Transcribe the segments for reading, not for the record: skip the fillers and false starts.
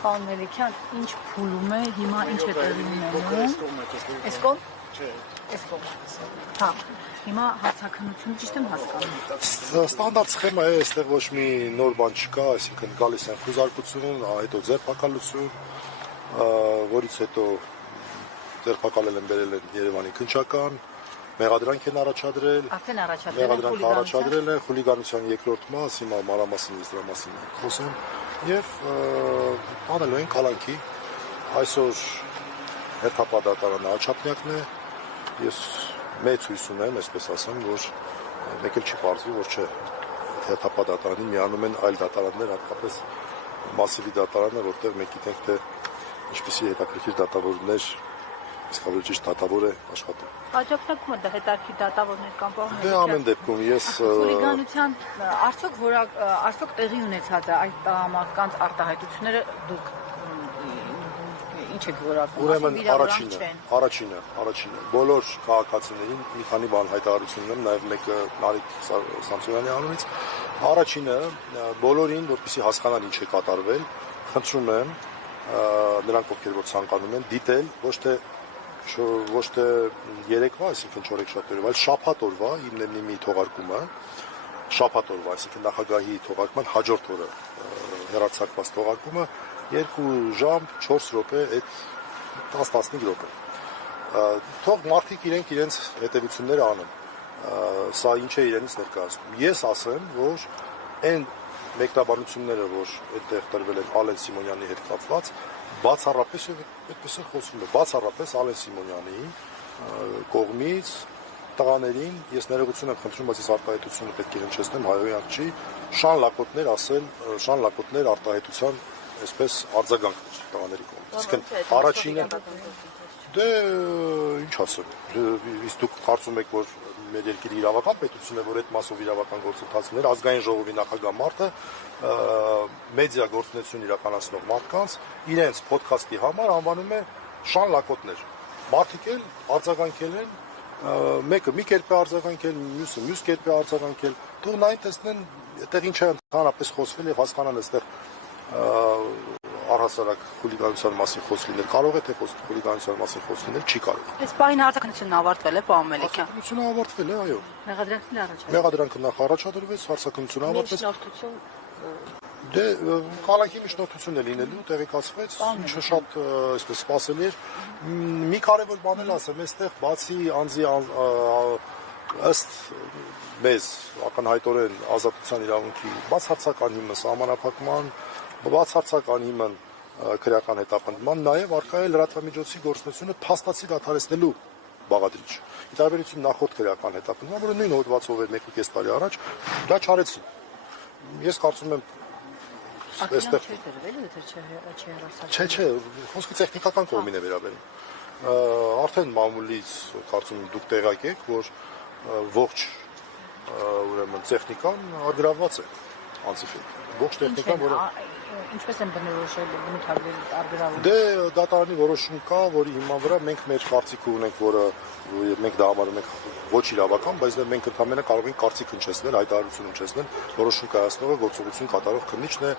Պարոն Մելիքյան, ինչ փուլում է, հիմա ինչ է տեղի ունենում։ Այս կողմ։ Այս կողմ։ Հա։ Հիմա հարցաքննություն ճիշտ եմ հասկանում։ Ստանդարտ սխեմա է, այստեղ ոչ մի նոր բան չկա, այսինքն գալիս են խուզարկություն, հետո ձերբակալություն, որից հետո ձերբակալել են բերել են Երևանի քննչական, մեղադրանք են առաջադրել, առաջադրել են խուլիգանության երկրորդ մաս, հիմա մանրամասն դրա մասին խոսեմ, եւ անելու են կալանքի, այսօր հերթապադատարանը աչափնյակն է, ես մեծ հույս ունեմ, այսպես ասեմ, որ մեկ էլ չի պարզվի, որ չէ հերթապադատարանին միանում են այլ դատարաններ, հատկապես մասիվի դատարանը, որտեղ մենք գիտենք, թե ինչպիսի հետաքրքիր դատավորներ, իսկապես ճիշտ դատավոր է աշխատում։ Աջակցակումը դա հետաքրքիր դատավորներ կամ պահում Դե ամեն դեպքում ես խուլիգանության արդյոք տեղի ունեցած է այդ մարդկանց արտահայտությունները դուք ինչ եք որակում։ Ուրեմն առաջինը բոլոր քաղաքացիներին մի քանի բան հայտարարություն ունեմ, նաև մեկը Նարեկ Սամսոնյանի անունից։ Առաջինը բոլորին, որպեսզի հասկանան ինչ է կատարվել, խնդրում եմ նրանք, ովքեր որ ցանկանում են, դիտել ոչ թե երեկվա, այսինքն չորեքշաբթի, այլ շաբաթ օրվա իմնեմնիմի թողարկումը, շաբաթ օրվա, այսինքն նախագահի թողարկման հաջորդ օրը հեռարձակված թողարկումը 2 ժամ 4 րոպե, այդ 10-15 րոպե։ Թող մարդիկ իրենց հետևությունները անեն։ Սա ինչ է իրենից ներկայացնում։ Ես ասեմ, որ այն մեկնաբանությունները, որ այդտեղ տրվել են Ալեն Սիմոնյանի հետ կապված, բացառապես այդպես է խոսվում է, բացառապես Ալեն Սիմոնյանի կողմից տղաներին, ես ներողություն եմ խնդրում, բայց ես արտահայտությունը պետք է հնչեցնեմ, հայոյանք չի, շան լակոտներ արտահայտության այսպես արձագանք տղաների կողմից։ Իսկ առաջինը դե ինչ ասեմ, իսկ դուք կարծում եք, որ մեր երկրի իրավական պետությունը, որ այդ մասով իրավական գործընթացներ, ազգային ժողովի նախագահ մարդը մեդիա գործունեություն իրականացնող մարդկանց իրենց ոդքասթի համար անվանում է շան լակոտներ։ Մարդիկ էլ արձագանքել են, մեկը մի կերպ է արձագանքել, մյուսը մյուս կերպ է արձագանքել, թող նայն տեսնեն, այդտեղ ինչ է ընդհանրապես խոսվել եւ հասկանան այստեղ առհասարակ խուլիգանության մասին խոսք լինել կարող է, թե խուլիգանության մասին խոսք լինել չի կարող։ Այս պահին հարցաքննությունն ավարտվել է, պարոն Մելիքյան։ Հարցաքննությունը ավարտվել է, այո։ Մեղադրանքն նախ առաջադրվեց, հարցաքննությունը ավարտվեց։ Դե կալանքի միջնորդություն է լինելու, տեղեկացվեց, ինչը շատ այսպես սպասելի էր։ Մի կարևոր բան էլ ասեմ, այստեղ բացի անձի ըստ մեզ ակնհայտորեն ազատության իրավունքի բացարձակ անհիմն սահմանափակման, բացարձակ անհիմն քրեական հետապնդման, նաև առկա է լրատվամիջոցի գործունեությունը փաստացի դադարեցնելու բաղադրիչ։ Ի տարբերություն նախորդ քրեական հետապնդման, որը նույն հոդվածով էր 1.5 տարի առաջ, դա չարեցին։ Ես կարծում եմ այստեղ Չէ, խոսքը տեխնիկական կողմին է վերաբերում։ Արդեն մամուլից կարծում եմ դուք տեղյակ եք, որ ողջ ուրեմն տեխնիկան արգրավված է անձիֆել։ Ողջ տեխնիկան, որը ինչպես են բնորոշել բնութագրել արգրավումը։ Դե դատարանի որոշում կա, որի հիման վրա մենք մեր կարծիքը ունենք, որը մենք դա համարում ենք ոչ իրավական, բայց դեռ մենք ընդհանրապես կարող ենք կարծիք հնչեցնել, հայտարարություն հնչեցնել, որոշում կայացնողը գործողություն կատարող քննիչն է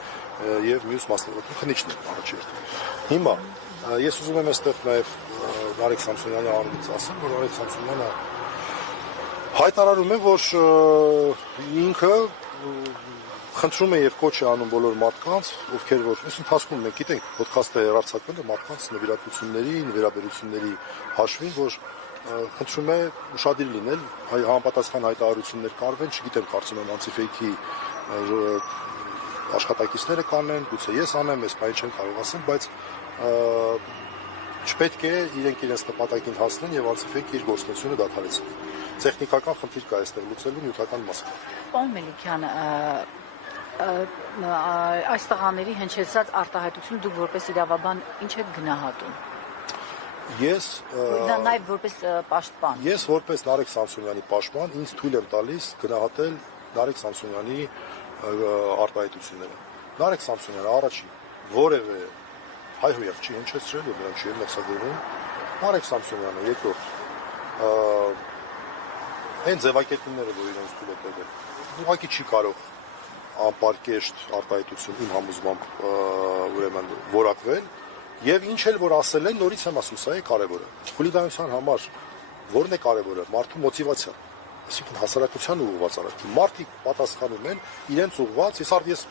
եւ մյուս մասնագետը քննիչն է առաջերտ։ Հիմա ես ուզում եմ այստեղ նաեւ Նարեկ Սամսոնյանի անունից ասեմ, որ Նարեկ Սամսոնյանը հայտարարում է, որ ինքը խնդրում է եւ կոչ է անում բոլոր մարդկանց, ովքեր որ այս ընթացքում մենք գիտենք, ոդքասթը հեռարձակվել է մարդկանց նվիրատվությունների, նվիրաբերությունների հաշվին, որ խնդրում է ուշադիր լինել, համապատասխան հայտարարություններ կարվեն, չգիտեմ, կարծում եմ անցիֆեյքի աշխատակիցները կանեն, գուցե ես անեմ, ես բան չեմ կարող ասեմ, բայց չպետք է իրենց նպատակին հասնեն եւ անցիֆեյքը իր գործունեությունը դադարեցնի։ Տեխնիկական խնդիր կա այստեղ լուծելու, նյութական մաս կա։ Պարոն Մելիքյան, այս տղաների հնչեցրած արտահայտություն դուք որպես իրավաբան ինչ եք գնահատում։ Ես նաև որպես պաշտպան։ Ես որպես Նարեկ Սամսոնյանի պաշտպան ինձ թույլ եմ տալիս գնահատել Նարեկ Սամսոնյանի արտահայտությունները։ Նարեկ Սամսոնյանը առաջին որևէ հայհոյախ չի հնչեցրել եւ նրան չի մեղսագրում։ Նարեկ Սամսոնյանը երկրորդ այն ձևակերպումները, որ իրենց թույլ է տվել, ուղղակի չի կարող անպարկեշտ արտահայտություն իմ համոզմամբ ուրեմն որակվել եւ ինչ էլ որ ասել են նորից եմ ասում սա է կարեւորը խուլիգանության համար որն է կարեւորը մարդու մոտիվացիան այսինքն հասարակության ուղղված արարքի մարդիկ պատասխանում են իրենց ուղղված ես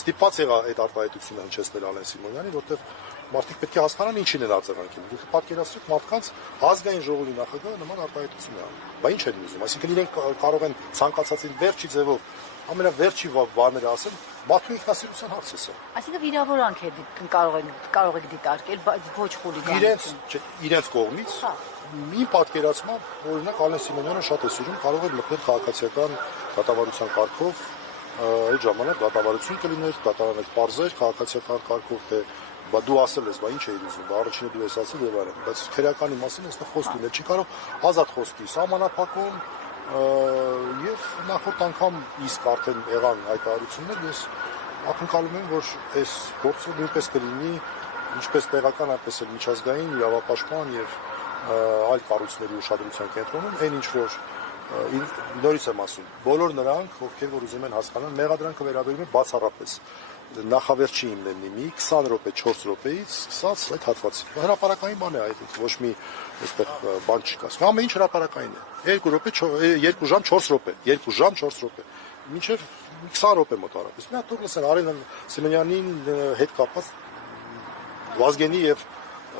ստիպված եղա այդ արտահայտությունը հնչեցնել Ալեն Սիմոնյանին որտեղ մարդիկ պետք է հասկանան ինչին են արձագանքել դուք պատկերացրեք մարդկանց ազգային ժողովի նախագահը նման արտահայտություն է անում բա ինչ են ուզում այսինքն իրենք կարող են ցանկացածին վերջի ձևով ամենավերջի բաները ասել մարդու ինքնասիրության հարց է սա Այսինքն վիրավորանք է կարող եք դիտարկել բայց ոչ խուլիգանություն իրենց կողմից մի պատկերացմամբ օրինակ Ալեն Սիմոնյանը շատ է սիրում կարող է մտնել քաղաքացիական դատավարության կարգով այդ ժամանակ դատավարություն կլիներ դատարանը կպարզեր քաղաքացիական կարգով թե բա դու ասել ես, բա ինչ էիր ուզում, բա առաջինը դու ես ասել եւ այլն, բայց քերականի մասին այստեղ խոսք ունի, չի կարող ազատ խոսքի սահմանափակում եւ նախորդ անգամ իսկ արդեն եղան հայտարարություններ, ես ակնկալում եմ, որ այս գործը նույնպես կլինի ինչպես տեղական, այնպես էլ միջազգային իրավապաշտպան եւ այլ կառույցների ուշադրության կենտրոնում, այն ինչ որ նորից եմ ասում, բոլոր նրանք, ովքեր որ ուզում են հասկանալ, մեղադրանքը վերաբերում է բացառապես նախավերջի իմնեմնի մի 20 րոպե 4 րոպեից սկսած այդ հատվածի հրապարակային բան է այդ ոչ մի այստեղ բան չի կասվում ամեն ինչ հրապարակային է 2 րոպե 2 ժամ 4 րոպե 2 ժամ 4 րոպե մինչև 20 րոպե մոտարապես նա թող լսեն Արեն Սիմոնյանին հետ կապված Վազգենի եւ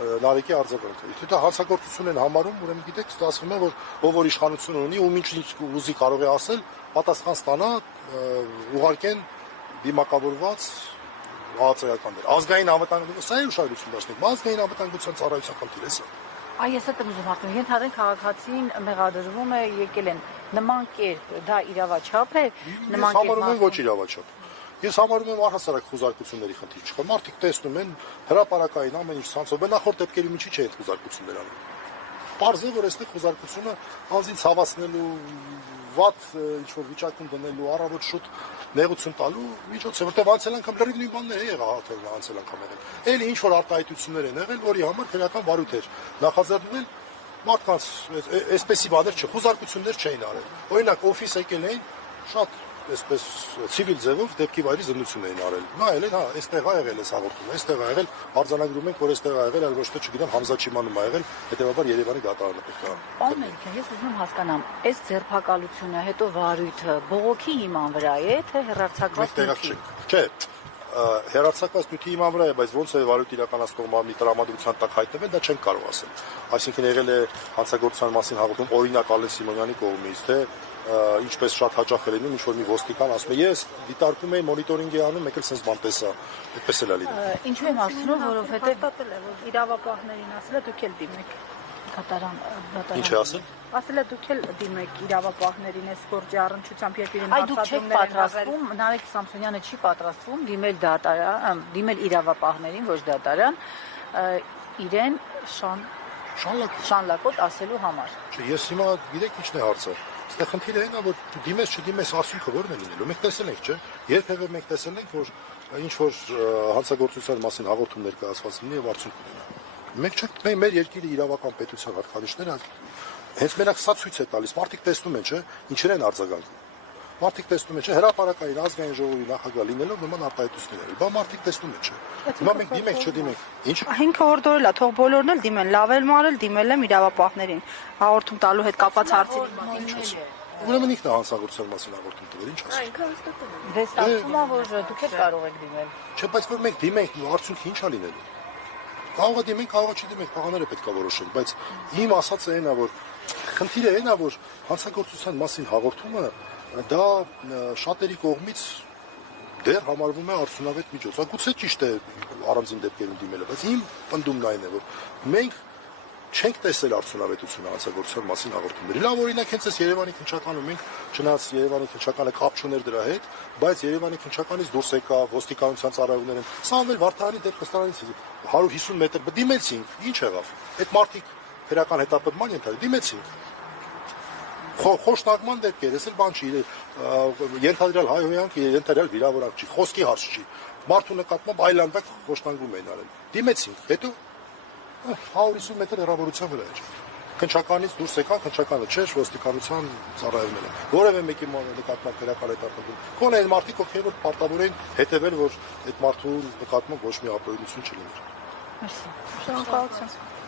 Նարեկի արձագանքը եթե դա հանցագործություն են համարում ուրեմն գիտեք ստացվում է որ ով որ իշխանություն ունի ում ինչ ուզի կարող է ասել պատասխան ստանա ուղարկեն դիմակավորված ԱԱԾ-ականներ ազգային անվտանգություն սա է ուշադրություն դարձնենք ազգային անվտանգության ծառայության խնդիր է սա Այ ես եմ ուզում հարցնել ենթադրենք քաղաքացին մեղադրվում է եկել են նման կերպ դա իրավաչափ է նման կերպ համարում եմ ոչ իրավաչափ Ես համարում եմ առհասարակ խուզարկությունների խնդիր չկա մարդիկ տեսնում են հրապարակային ամեն ինչ ցանցով նախորդ դեպքերի միջի չէ այդ խուզարկություններ անում Պարզ է որ այստեղ խուզարկությունը անձին ցավացնելու վատ ինչ որ վիճակում դնելու առավոտ շուտ նեղություն տալու միջոց է որտեղ անցել անգամ լրիվ նույն բանն է եղել անցել անգամ եղել էլի ինչ որ արտահայտություններ են եղել որի համար քրեական վարույթ էր նախաձեռնվել մարդկանց այսպեսի բաներ չխուզարկություններ չէին արել օրինակ օֆիս եկել էին շատ այսպես ցիվիլ ձևով դեպքի վայրի զննություն էին արել նայել են հա այստեղ ա եղել էս հաղորդումը այստեղ ա եղել արձանագրում ենք որ այստեղ ա եղել այլ ոչ թե չգիտեմ Համզա Չիմանում ա եղել հետեւաբար Երևանի դատարանը պետք է Պարոն Մելիքյան ես ուզում եմ հասկանամ այս ձերբակալությունը հետո վարույթը բողոքի հիման վրա է թե հեռարձակված Չէ հեռարձակված նյութի հիման վրա է բայց ոնց է վարույթ իրականացնող մարմնի տրամադրության տակ հայտնվել դա չենք կարող ասել այսինքն եղել է հանցագործության մասին հաղորդում օրինակ Ալեն Սիմոնյանի կողմից թե ինչպես շատ հաճախ է լինում ինչ որ մի ոստիկան ասում է ես դիտարկում եմ մոնիտորինգի անում եկել sense բան տեսա այդպես էլ է լինում Ինչու եմ ասում որովհետեւ հաստատել է որ իրավապահներին ասել է դուք էլ դիմեք կատարան Ինչ է ասել ասել է դուք էլ դիմեք իրավապահներին այս գործի առնչությամբ երբ իրեն հաստատումներ են Նարեկ Սամսոնյանը չի պատրաստվում դիմել դատարան դիմել իրավապահներին ոչ դատարան իրեն շանլակոտ ասելու համար Չէ ես հիմա գիտեք ինչն է հարցը Այստեղ խնդիրը այն է որ դիմես չդիմես ասյունքը որն է լինելու մենք տեսել ենք չէ երբևէ մենք տեսել ենք որ ինչ որ հանցագործության մասին հաղորդում ներկայացված լինի եւ արդյունք ունենա մենք չենք մեր երկիրի իրավական պետության հատկանիշները հենց մենակ սա ցույց է տալիս մարդիկ տեսնում են չէ ինչեր են արձագանքում մարդիկ տեսնում են չէ հրապարակային ազգային ժողովի նախագահ լինելով նման արտահայտություններ բա մարդիկ տեսնում են չէ հիմա մենք դիմենք չդիմենք ինչ Ինքը օրդորել է թող բոլորն էլ դիմեն լավ էլ մարել դիմել եմ իրավապահներին հաղորդում տալու հետ կապված հարցերի Ուրեմն ինքն է հանցագործության մասին հաղորդում տվել ինչ ասում Դե ստացվում է որ դուք էլ կարող եք դիմել Չէ բայց որ մենք դիմենք արդյունքը ինչ է լինելու Կարող է դիմենք կարող է չդիմենք տղաները պետք է որոշեն բայց իմ ասածը այն է որ խնդիրը այն է որ հանցագործության մասին հաղորդումը դա շատերի կողմից դեռ համարվում է արդյունավետ միջոց։ Գուցե ճիշտ է առանձին դեպքերում դիմելը, բայց իմ պնդումն այն է, որ մենք չենք տեսել արդյունավետությունը հանցագործության մասին հաղորդումների։ Լավ օրինակ հենց այս Երևանի քննչականում մենք չնայած Երևանի քննչականը կապ չուներ դրա հետ, բայց Երևանի քննչականից դուրս եկա ոստիկանության ծառայողներ են։ Սա ամեն Վարդանի դեպքստանից 150 մետր դիմեցինք, ինչ եղավ։ Այդ մարդիկ քրական հետապնդման ենթարկել դիմեցինք։ Խոշտակման դեպքեր, ես էլ բան չի, ենթադրյալ հայհոյանք, ենթադրյալ վիրավորանք չի, խոսքի հարց չի։ Մարդու նկատմամբ այլանդակ խոշտանգում էին արել։ Դիմեցինք, հետո 150 մետր հեռավորության վրա էր։ քնչականից դուրս եկան, քնչականը չէր, ոստիկանության ծառայողները։ Որևէ մեկի նկատմամբ քրեական հետապնդում։ Կոնե այն մարդիկ, ովքեր որ պարտավոր են հետևել, որ այդ մարդու նկատմամբ ոչ մի ապօրինություն չլիներ։ Մերսի։ Շնորհակալություն։